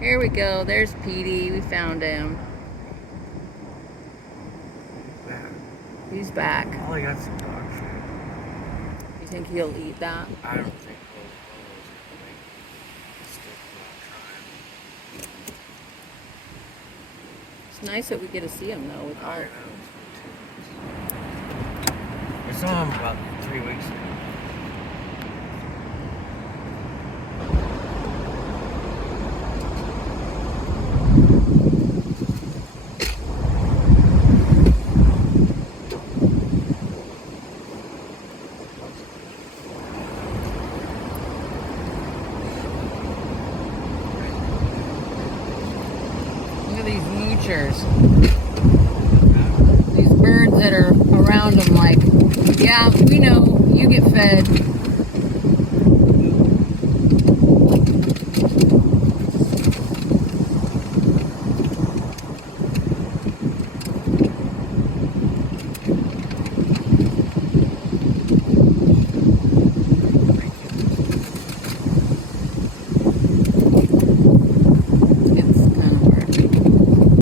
Here we go. There's Petie. We found him. He's back. Oh, I got some dog food. You think he'll eat that? I don't think he'll stick about It's nice that we get to see him though with trying. Art. We saw him about 3 weeks ago. Look at these moochers. These birds that are around them like, yeah, we know, you get fed.